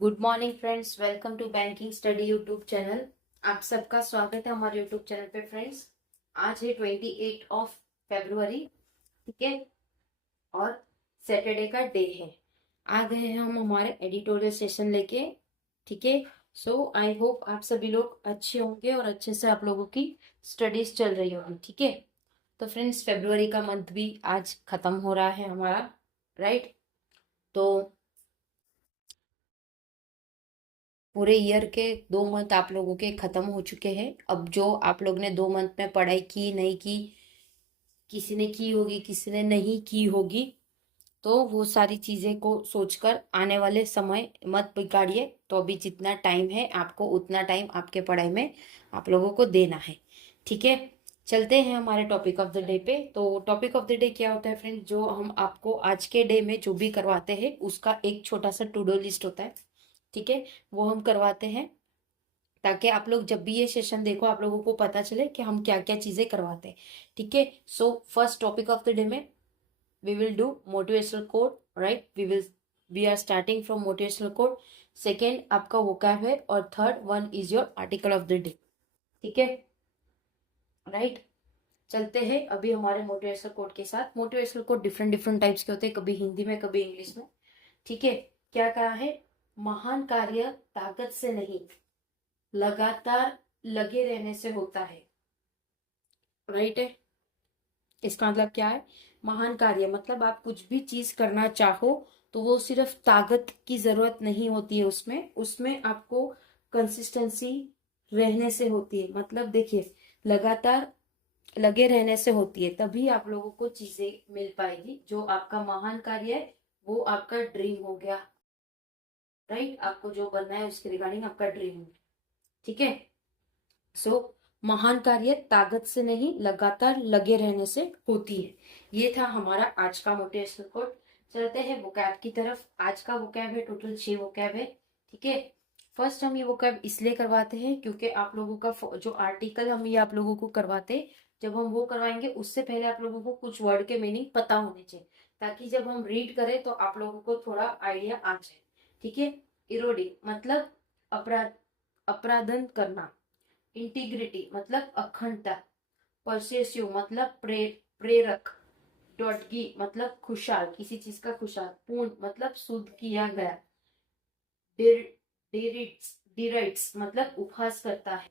Good morning friends, welcome to banking study YouTube channel. आप सबका स्वागत है हमारे यूट्यूब चैनल पे फ्रेंड्स। आज है 28 फरवरी, ठीक है, और सैटरडे का डे है। आ गए हैं हम हमारे एडिटोरियल सेशन लेके, ठीक है। सो आई होप आप सभी लोग अच्छे होंगे और अच्छे से आप लोगों की स्टडीज चल रही होगी, ठीक है। तो फ्रेंड्स, फरवरी का मंथ भी आज खत्म हो रहा है हमारा, राइट। तो पूरे ईयर के 2 मंथ आप लोगों के खत्म हो चुके हैं। अब जो आप लोग ने 2 मंथ में पढ़ाई की नहीं की, किसी ने की होगी किसी ने नहीं की होगी, तो वो सारी चीजें को सोचकर आने वाले समय मत बिगाड़िए। तो अभी जितना टाइम है आपको उतना टाइम आपके पढ़ाई में आप लोगों को देना है, ठीक है। चलते हैं हमारे टॉपिक ऑफ द डे पे। तो टॉपिक ऑफ द डे क्या होता है फ्रेंड्स, जो हम आपको आज के डे में जो भी करवाते हैं उसका एक छोटा सा टू डू लिस्ट होता है, ठीक है। वो हम करवाते हैं ताकि आप लोग जब भी ये सेशन देखो आप लोगों को पता चले कि हम क्या क्या चीजें करवाते हैं, ठीक है। So first topic of the day में we will do motivational quote, right. We are starting from motivational quote. Second आपका वोकैब है और third one is your article of the day, ठीक है, राइट। चलते हैं अभी हमारे मोटिवेशनल कोड के साथ। Motivational code different different types के होते हैं, कभी हिंदी में कभी इंग्लिश में, ठीक है। क्या कहा है? महान कार्य ताकत से नहीं, लगातार लगे रहने से होता है, राइट है। इसका मतलब क्या है? महान कार्य मतलब आप कुछ भी चीज करना चाहो तो वो सिर्फ ताकत की जरूरत नहीं होती है, उसमें उसमें आपको कंसिस्टेंसी रहने से होती है। मतलब देखिए, लगातार लगे रहने से होती है, तभी आप लोगों को चीजें मिल पाएगी। जो आपका महान कार्य है वो आपका ड्रीम हो गया, राइट। आपको जो बनना है उसके रिगार्डिंग आपका ड्रीम हो गया, ठीक है। सो महान कार्य ताकत से नहीं लगातार लगे रहने से होती है। ये था हमारा आज का मोटिवेशनल कोट। चलते हैं वोकैब की तरफ। आज का वोकैब है, टोटल 6 वोकैब है, ठीक है। फर्स्ट हम ये वोकैब इसलिए करवाते हैं क्योंकि आप लोगों का जो आर्टिकल हम ये आप लोगों को करवाते हैं, जब हम वो करवाएंगे उससे पहले आप लोगों को कुछ वर्ड के मीनिंग पता होने चाहिए, ताकि जब हम रीड करें तो आप लोगों को थोड़ा आइडिया आ जाए, ठीक है। इरोडी मतलब अपराध, अपराधन करना। इंटीग्रिटी मतलब अखंडता। परसेसिव मतलब प्रेरक। डॉटगी मतलब खुशहाल, किसी चीज का खुशहाल। पूर्ण मतलब शुद्ध किया गया। डिराइट्स मतलब उपहास करता है,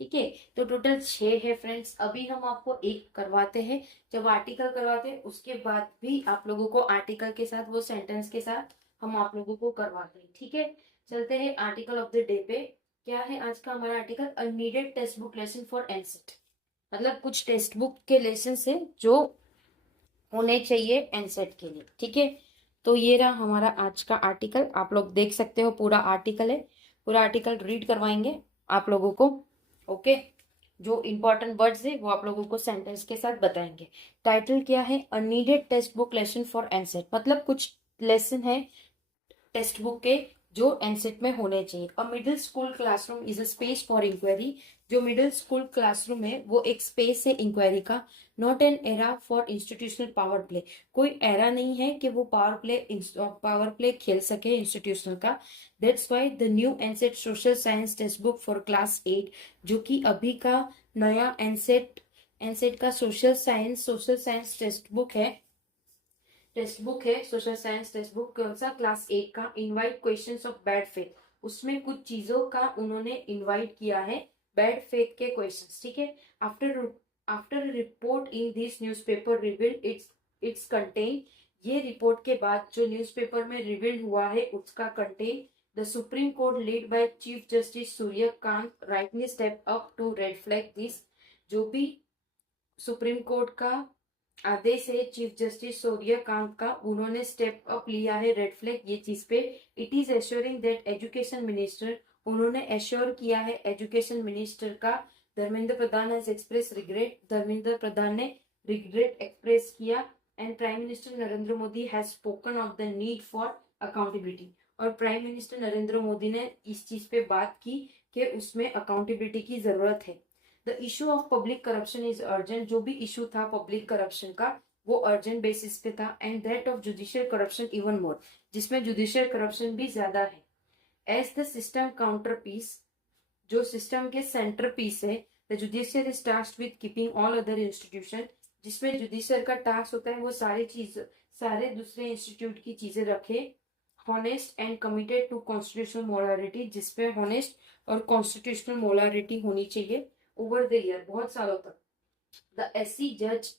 ठीक है। तो टोटल 6 है फ्रेंड्स। अभी हम आपको एक करवाते हैं। जब आर्टिकल करवाते हैं उसके बाद भी आप लोगों को आर्टिकल के साथ वो सेंटेंस के साथ हम आप लोगों को करवाते हैं, ठीक है। चलते हैं आर्टिकल ऑफ द डे पे। क्या है आज का हमारा article? Unneeded text book lesson for NCERT. मतलब कुछ टेक्स्ट बुक के लेसन है जो होने चाहिए एनसेट के लिए, ठीक है। तो ये रहा हमारा आज का आर्टिकल। आप लोग देख सकते हो पूरा आर्टिकल है, पूरा आर्टिकल रीड करवाएंगे आप लोगों को, ओके। जो इंपॉर्टेंट वर्ड्स है वो आप लोगों को सेंटेंस के साथ बताएंगे। टाइटल क्या है? Unneeded text book lesson for NCERT. मतलब कुछ लेसन है टेक्स्ट बुक के जो एनसेट में होने चाहिए। A middle school classroom is a space for inquiry. जो मिडिल स्कूल क्लासरूम है वो एक स्पेस है इंक्वायरी का। Not an era for institutional power play. कोई एरा नहीं है कि वो पावर प्ले खेल सके इंस्टीट्यूशनल का। That's why the new NCERT social science text book for class 8, जो कि अभी का नया एनसेट एनसेट का सोशल साइंस टेक्स्ट बुक है। सोशल साइंस टेक्स्ट बुक कौन सा? क्लास 8 का। Invite questions of bad faith. उसमें कुछ चीजों का उन्होंने इनवाइट किया है, बैड फेथ के क्वेश्चंस, ठीक है। After after report in this newspaper revealed its content. ये रिपोर्ट के बाद जो न्यूज़पेपर में रिवील हुआ है उसका content. The Supreme Court lead by Chief Justice Suryakant rightly step up to red flag this. जो भी सुप्रीम कोर्ट का आदेश है चीफ जस्टिस सूर्यकांत का, उन्होंने स्टेप अप लिया है रेड फ्लैग ये चीज पे। It is assuring that education minister, उन्होंने एश्योर किया है एजुकेशन मिनिस्टर का। Dharmendra Pradhan has express regret, Dharmendra Pradhan ने रिग्रेट एक्सप्रेस किया। And prime minister Narendra Modi has spoken of the need for accountability. और प्राइम मिनिस्टर नरेंद्र मोदी ने इस चीज पे बात की कि उसमें अकाउंटेबिलिटी की जरूरत है। The issue of public corruption is urgent. जो भी इशू था पब्लिक करप्शन का वो अर्जेंट बेसिस पे था। And that of judicial corruption even more, जिसमें जुडिशियल करप्शन भी ज्यादा है। As the system counter piece, जो सिस्टम के सेंटर पीस है, the judicial is tasked with keeping all other institution, जिसमें जुडिशियल का टास्क होता है वो सारे दूसरे इंस्टीट्यूट की चीजें रखे, honest and committed to constitutional morality, जिसपे हॉनेस्ट और कॉन्स्टिट्यूशनल मोरालिटी होनी चाहिए ओवर द ईयर, बहुत सालों तक। द एससी जज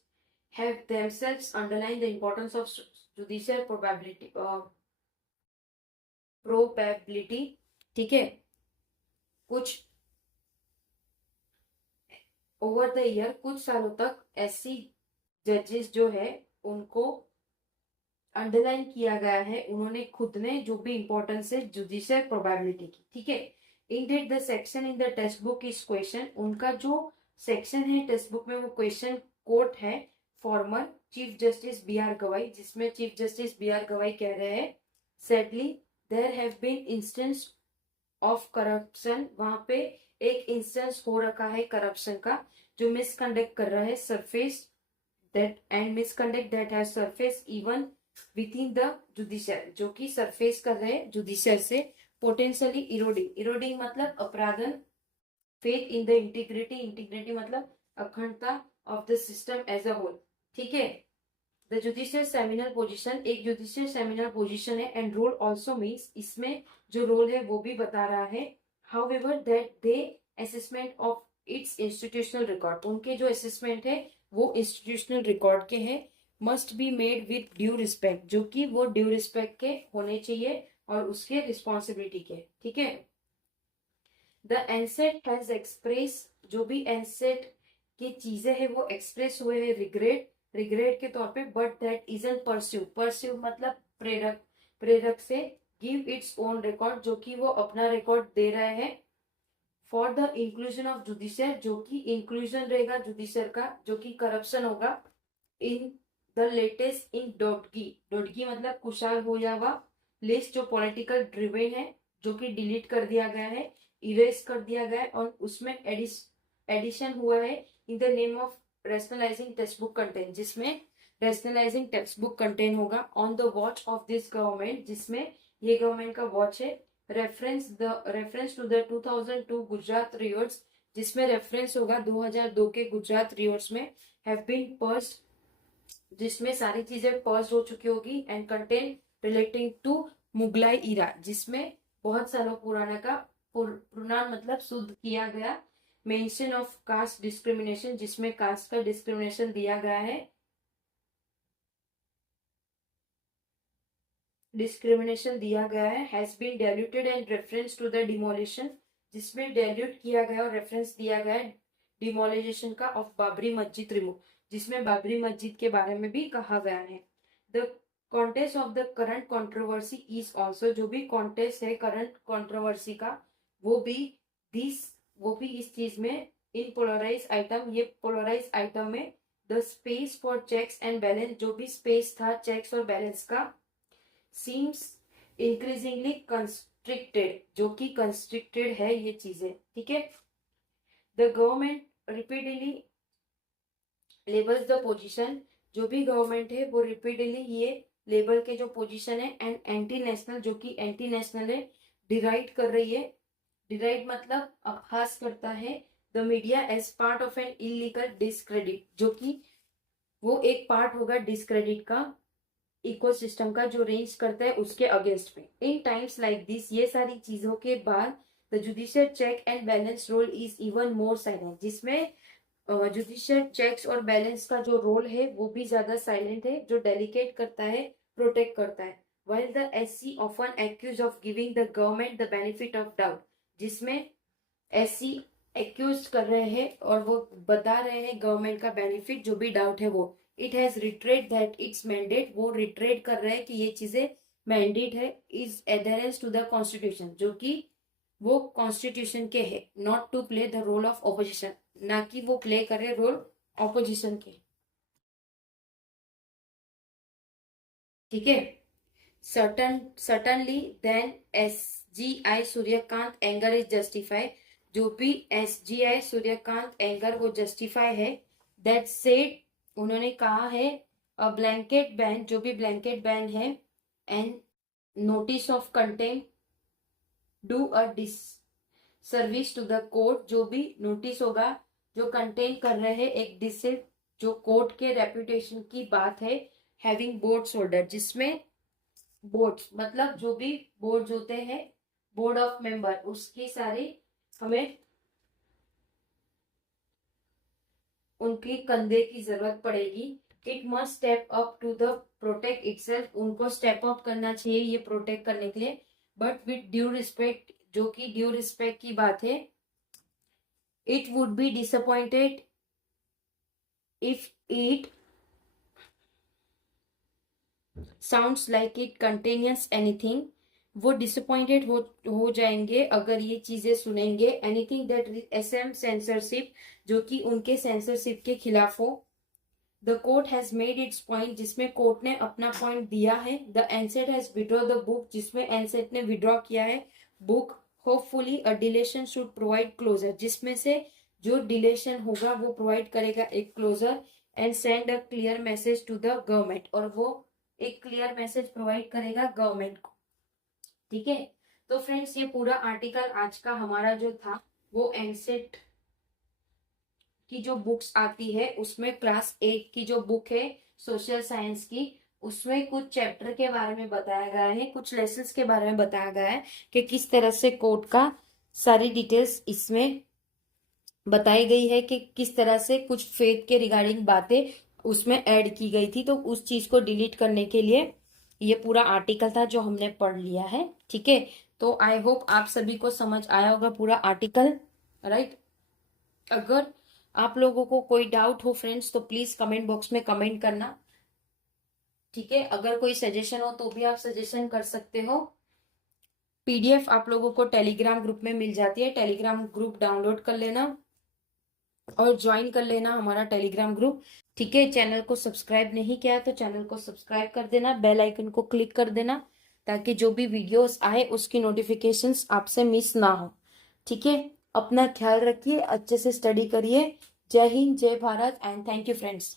have themselves underline the importance of judicial probability, ठीक है, कुछ ओवर द ईयर, कुछ सालों तक एससी जजेस जो है उनको अंडरलाइन किया गया है, उन्होंने खुद ने जो भी इंपॉर्टेंस है जुडिशियल प्रोबेबिलिटी की, ठीक है। Indeed the section in the textbook is question, उनका जो सेक्शन है टेक्स्ट बुक में वो क्वेश्चन कोट है former Chief Justice B R Gavai, जिसमें चीफ जस्टिस बी आर गवाई कह रहे हैं sadly there have been instance of corruption, वहां पे एक इंस्टेंस हो रखा है करप्शन का, जो मिसकंडक्ट कर रहा है surface that and misconduct that has surface even with in the judicial, जो कि सरफेस कर रहे हैं जुडिशियल से, पोटेंशियली इरोडिंग मतलब अपराधन, faith in the integrity, integrity मतलब अखंडता of the system as a whole, ठीक है। द जुडिशियल सेमिनल पोजीशन, एक जुडिशियल सेमिनल पोजीशन है, एंड रोल ऑल्सो मीन्स, इसमें जो रोल है वो भी बता रहा है, however that they assessment of its institutional record, उनके जो असेसमेंट है वो इंस्टीट्यूशनल रिकॉर्ड के हैं, must be made with due respect, जो कि वो ड्यू रिस्पेक्ट के होने चाहिए और उसके रिस्पॉन्सिबिलिटी के, ठीक है। द एनसेट हैज एक्सप्रेस, जो भी एनसेट की चीजें हैं वो एक्सप्रेस हुए हैं रिग्रेट के तौर पे, बट दैट इजन परस्यू मतलब प्रेरक से, गिव इट्स ओन रिकॉर्ड, जो कि वो अपना रिकॉर्ड दे रहे हैं, for the inclusion of judicial, जो कि इंक्लूजन रहेगा जुडिशियल का, जो कि करप्शन होगा, इन द लेटेस्ट इन डोडगी मतलब कुशाल हो जावा लिस्ट, जो पॉलिटिकल ड्रिवेन है, जो कि डिलीट कर दिया गया है, इरेज कर दिया गया है, और उसमें एडिशन हुआ है in the name of rationalizing text book content, जिसमें रेशनलाइजिंग टेक्स्ट बुक कंटेंट होगा, on the watch of this government, जिसमें ये गवर्नमेंट का वॉच है, reference to the 2002 Gujarat riots, जिसमें रेफरेंस होगा 2002 के गुजरात रिवर्स में, हैव बीन पर्स्ड, जिसमें सारी चीजें पर्स हो चुकी होगी, and content relating to Mughal era, जिसमें बहुत सालों पुराना का पुराना मतलब शुद्ध किया गया, मेंशन ऑफ कास्ट डिस्क्रिमिनेशन, जिसमें कास्ट का डिस्क्रिमिनेशन दिया गया है, has been diluted and reference to the demolition, जिसमें डाइल्यूट किया गया और रेफरेंस दिया गया है डिमोलिजेशन का ऑफ बाबरी मस्जिद रिमूव, जिसमें बाबरी मस्जिद के बारे में भी कहा गया है। The contest of the current controversy is also, जो भी कॉन्टेस्ट है करंट कंट्रोवर्सी का वो भी इस चीज में, इन पोलराइज आइटम, ये पोलराइज आइटम में, the space for checks and balance, जो भी स्पेस था चेक्स और बैलेंस का, सीम्स इंक्रीजिंगली कंस्ट्रिक्टेड, जो कि कंस्ट्रिक्टेड है ये चीजें, ठीक है। The government repeatedly labels the position, जो भी गवर्नमेंट है वो रिपीटेडली ये लेबल के जो पोजीशन है, एंड एंटी नेशनल, जो कि एंटी नेशनल है, डिराइड कर रही है, डिराइड मतलब अपहास करता है, the media as part of an illegal discredit, जो कि वो एक पार्ट होगा डिस्क्रेडिट का, इकोसिस्टम का जो रेंज करता है उसके अगेंस्ट में। इन टाइम्स लाइक दिस, ये सारी चीजों के बाद, the judicial check and balance role is even more silent, जिसमें जुडिशियल चेक्स और बैलेंस का जो रोल है वो भी ज्यादा साइलेंट है, जो डेलिकेट करता है, प्रोटेक्ट करता है। while the SC often accused of giving the government the benefit of doubt, जिसमें SC एक्यूज कर रहे हैं और वो बता रहे हैं गवर्नमेंट का बेनिफिट, जो भी डाउट है वो, it has reiterated that its mandate, वो रिट्रेड कर रहे हैं कि ये चीजें मैंडेट है, is adherence to the constitution, जो कि वो कॉन्स्टिट्यूशन के है, not to play the role of opposition, ना कि वो प्ले करे रोल ऑपोजिशन के, ठीक है। certainly then SGI Suryakant anger is justify, जो भी SGI सूर्यकांत एंगर वो जस्टिफाई है, दैट सेड, उन्होंने कहा है, अ ब्लैंकेट बैन, जो भी ब्लैंकेट बैन है, and notice of contempt do a disservice to the court, जो भी नोटिस होगा जो कंटेन कर रहे हैं एक डिस, जो कोर्ट के रेपुटेशन की बात है। हैविंग बोर्ड्स होल्डर, जिसमें बोर्ड्स मतलब जो भी बोर्ड होते हैं, बोर्ड ऑफ मेंबर, उसकी सारी हमें उनकी कंधे की जरूरत पड़ेगी। It must step up to the protect itself, उनको स्टेप अप करना चाहिए ये प्रोटेक्ट करने के लिए, बट विथ ड्यू रिस्पेक्ट, जो कि ड्यू रिस्पेक्ट की बात है। It would be disappointed if it sounds like it contentious anything, वो डिसअपॉइंटेड हो जाएंगे अगर ये चीजें सुनेंगे। एनीथिंग दैट एसएम सेंसरशिप, जो कि उनके सेंसरशिप के खिलाफ हो। The court has made its point, जिसमें कोर्ट ने अपना पॉइंट दिया है। The NCERT has withdraw the book, जिसमें एनसेट ने विड्रॉ किया है book. Hopefully a deletion should provide closure, जिसमें से जो डिलेशन होगा वो प्रोवाइड करेगा एक closure. And send a clear message to the government, और वो एक क्लियर मैसेज प्रोवाइड करेगा गवर्नमेंट को। ठीक है, तो फ्रेंड्स ये पूरा आर्टिकल आज का हमारा जो था वो एनसेट की जो बुक्स आती है उसमें क्लास 8 की जो बुक है सोशल साइंस की, उसमें कुछ चैप्टर के बारे में बताया गया है, कुछ लेसन्स के बारे में बताया गया है कि किस तरह से कोड का सारी डिटेल्स इसमें बताई गई है, कि किस तरह से कुछ फेथ के रिगार्डिंग बातें उसमें ऐड की गई थी। तो उस चीज को डिलीट करने के लिए ये पूरा आर्टिकल था जो हमने पढ़ लिया है। ठीक है, तो आई होप आप सभी को समझ आया होगा पूरा आर्टिकल, राइट। अगर आप लोगों को कोई डाउट हो फ्रेंड्स तो प्लीज कमेंट बॉक्स में कमेंट करना। ठीक है, अगर कोई सजेशन हो तो भी आप सजेशन कर सकते हो। पीडीएफ आप लोगों को टेलीग्राम ग्रुप में मिल जाती है, टेलीग्राम ग्रुप डाउनलोड कर लेना और ज्वाइन कर लेना हमारा टेलीग्राम ग्रुप। ठीक है, चैनल को सब्सक्राइब नहीं किया तो चैनल को सब्सक्राइब कर देना, बेल आइकन को क्लिक कर देना, ताकि जो भी वीडियोस आए उसकी नोटिफिकेशंस आपसे मिस ना हो। ठीक है, अपना ख्याल रखिए, अच्छे से स्टडी करिए। जय हिंद, जय Bharat and thank you friends.